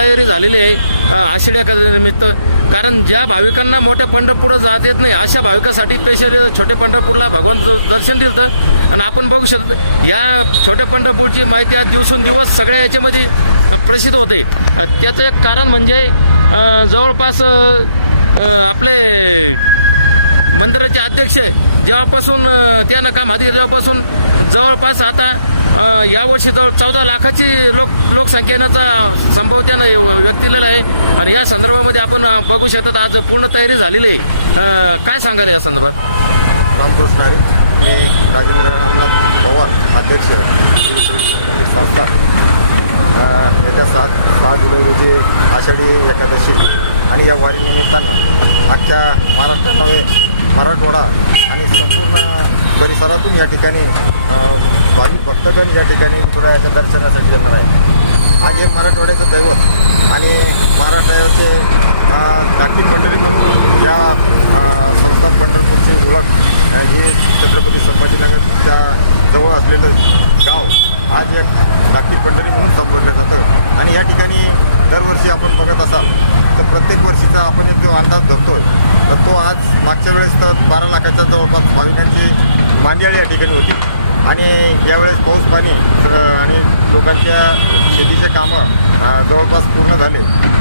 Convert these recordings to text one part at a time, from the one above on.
तयारी झालेली आहे आशिड्या आषाढी कारण ज्या भाविकांना मोठ्या पंढरपूरला जात येत नाही अशा भाविकांसाठी स्पेशल छोटे पंढरपूरला भगवानचं दर्शन दिलं आणि आपण बघू शकतो या छोट्या पंढरपूरची माहिती आज दिवसेंदिवस सगळ्या याच्यामध्ये प्रसिद्ध होते. त्याचं एक कारण म्हणजे जवळपास आपले मंदिराचे अध्यक्ष जेव्हापासून त्यानं काम हाती तेव्हापासून जवळपास आता यावर्षी जवळ चौदा लाखाची लोक लोकसंख्येनंचा संभव त्यानं व्यक्त केलेला आहे. आणि या संदर्भामध्ये आपण बघू शकतो आज पूर्ण तयारी झालेली आहे. काय सांगाल या संदर्भात? रामकृष्ण हरी मी राजेंद्र पवार अध्यक्ष संस्था. येत्या सात सहा जुलै रोजी आषाढी एकादशी. आणि या वारीनिमित्ताने आजच्या महाराष्ट्रामध्ये मराठवाडा आणि संपूर्ण परिसरातून या ठिकाणी भाविक भक्तगण या ठिकाणी विठुरायाच्या दर्शनासाठी येणार आहे आज हे मराठवाड्याचं दैवत आणि महाराष्ट्राचे अ, मंडळी या अ, संस्थान पंढरपूरची ओळख हे छत्रपती संभाजीनगरच्या जवळ असलेलं गाव आज एक धाकटी पंढरी म्हणून संबोधलं जातं. आणि या ठिकाणी दरवर्षी आपण बघत असाल तर प्रत्येक वर्षीचा आपण एक जो अंदाज धरतो तर तो आज मागच्या वेळेस तर बारा लाखाच्या जवळपास भाविकांची मांदियाळी या ठिकाणी होती. आणि यावेळेस पाऊस पाणी आणि लोकांच्या शेतीचे कामं जवळपास पूर्ण झाले.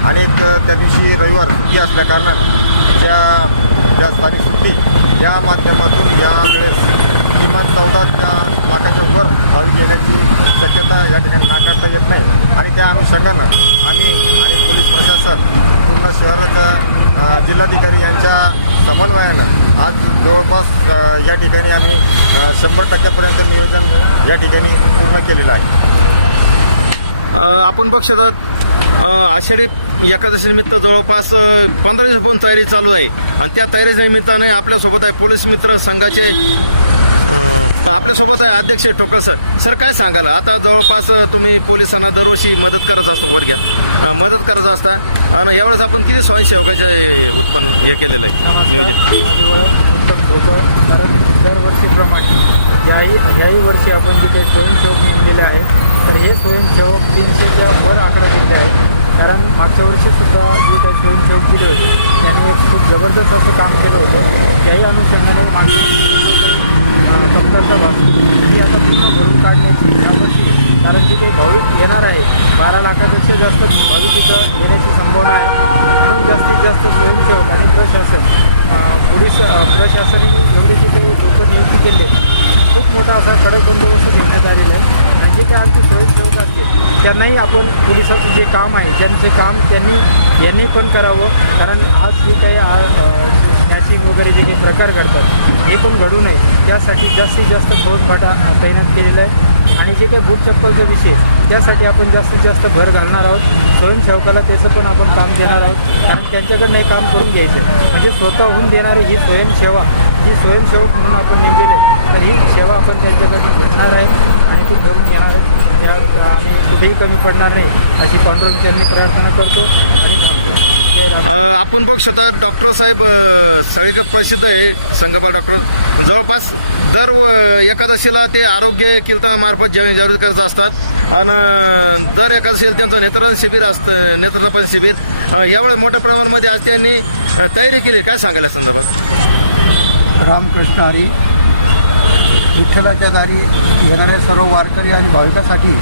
आणि त्या दिवशी रविवार सुट्टी असल्याकारणानं ज्या ज्या स्थानिक सुट्टी या माध्यमातून यावेळेस किमान चौदा त्या लाखाच्या वर भाविक येण्याची शक्यता या ठिकाणी नाकारता येत नाही. आणि त्या अनुषंगानं आम्ही आणि पोलीस प्रशासन पूर्ण शहराचा अ, जिल्हाधिकारी यांच्या समन्वयानं आज जवळपास अ, या ठिकाणी आम्ही अ, शंभर टक्क्यापर्यंत नियोजन या ठिकाणी पूर्ण केलेलं आहे अं, आपण आपण बघ शकत आषाढी एकादशी निमित्त जवळपास पंधरा दिवसापासून तयारी चालू आहे. आणि त्या तयारीच्या निमित्ताने आपल्यासोबत आहे पोलीस मित्र संघाचे आपल्यासोबत आहे अध्यक्ष टोकर सर सर काय सांगाल? आता जवळपास तुम्ही पोलिसांना दरवर्षी मदत करत असतो बरं घ्या. मदत करत असता. आणि यावेळेस आपण किती स्वयंसेवकाचे हे केलेलं आहे नमस्कार. कारण दरवर्षीप्रमाणे याही याही वर्षी आपण जे काही स्वयंसेवक नेमलेले आहेत तर हे स्वयंसेवक तीनशेच्या वर आकडा घेतले आहेत. कारण मागच्या वर्षीसुद्धा जे काही स्वयंसेवक दिले होते त्यांनी एक खूप जबरदस्त असं काम केलं होतं. त्याही अनुषंगाने मागच्या कमतरता भासली ती आता पूर्ण भरून काढण्याची यावर्षी कारण जे काही भाविक येणार आहे बारा लाखापेक्षा जास्त भाविक इथं येण्याची संभावना आहे. म्हणून जास्तीत जास्त स्वयंसेवक आणि प्रशासन पोलीस प्रशासनिक एवढे जे काही लोक नियुक्ती केले खूप मोठा असा कडक बंदोबस्त घेण्यात आलेला आहे. आणि जे काय आमचे स्वयंसेवक असतील त्यांनाही आपण पोलिसाचं जे काम आहे ज्यांचे काम त्यांनी यांनी पण करावं. कारण आज जे काही फायरिंग वगैरे जे काही प्रकार घडतात हे पण घडू नये. त्यासाठी जास्तीत जास्त फौजफाटा तैनात केलेला आहे. आणि जे काही बूट चप्पलचा विषय त्यासाठी आपण जास्तीत जास्त भर घालणार आहोत. स्वयंसेवकाला त्याचं पण आपण काम देणार आहोत. कारण त्यांच्याकडनं हे काम करून घ्यायचं म्हणजे म्हणजे स्वतःहून देणारी ही स्वयंसेवा जी स्वयंसेवक म्हणून आपण नेमलेली आहे तर ही सेवा आपण त्यांच्याकडनं घेणार आहे. आणि ती करून घेणार आहे त्या आम्ही कुठेही कमी पडणार नाही अशी पांडुरंग त्यांनी प्रार्थना करतो. आणि आपण बघू शकता डॉक्टर साहेब सगळीकडे प्रसिद्ध आहे संगमा डॉक्टर. जवळपास दर एकादशीला ते आरोग्य कीर्तनामार्फत जे जागृत करत असतात. आणि दर एकादशीला त्यांचं नेत्रदान शिबिर असतं नेत्रदान शिबिर. यावेळी मोठ्या प्रमाणामध्ये आज त्यांनी तयारी केली. काय सांगायला संदर्भात? रामकृष्ण हरी विठ्ठलाच्या दारी येणाऱ्या सर्व वारकरी आणि भाविकासाठी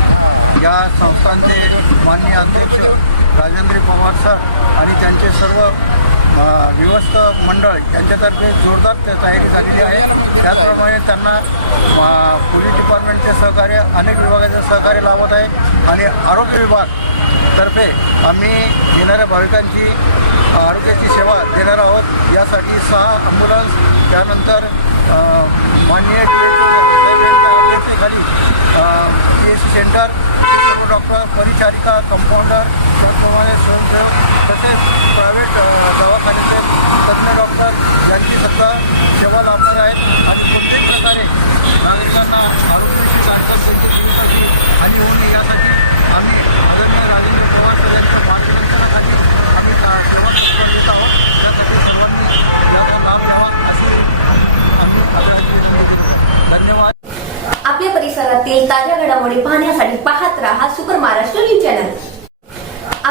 या संस्थांचे माननीय अध्यक्ष राजेंद्र पवार सर आणि त्यांचे सर्व विवस्त व्यवस्थ मंडळ यांच्यातर्फे जोरदार तयारी झालेली आहे. त्याचप्रमाणे त्यांना पोलीस डिपार्टमेंटचे सहकार्य अनेक विभागाचे सहकार्य लावत आहे. आणि आरोग्य विभाग तर्फे आम्ही येणाऱ्या भाविकांची आरोग्याची सेवा देणार आहोत. यासाठी सहा ॲम्ब्युलन्स त्यानंतर माननीय डी यांच्या अध्यक्षतेखाली पी एस सी सेंटर सर्व डॉक्टर परिचारिका कंपाऊंडर त्याचप्रमाणे स्वयंसेवक तसेच प्रायव्हेट दवाखान्याचे तज्ज्ञ डॉक्टर यांची सुद्धा सेवा लाभणार आहेत. आणि कोणत्याही प्रकारे नागरिकांना आरोग्याची जाणकार त्यांची जीविताची आणि होऊ नये यासाठी आम्ही आदरणीय राजेंद्र पवार सर यांच्या मार्गदर्शनाखाली आम्ही सेवा तत्पर देत आहोत. त्यासाठी सर्वांनी याचा लाभ घ्यावा अशी आम्ही आपल्याला धन्यवाद. आपल्या परिसरातील ताज्या घडामोडी पाहण्यासाठी पाहत राहा सुपर महाराष्ट्र न्यूज चॅनल.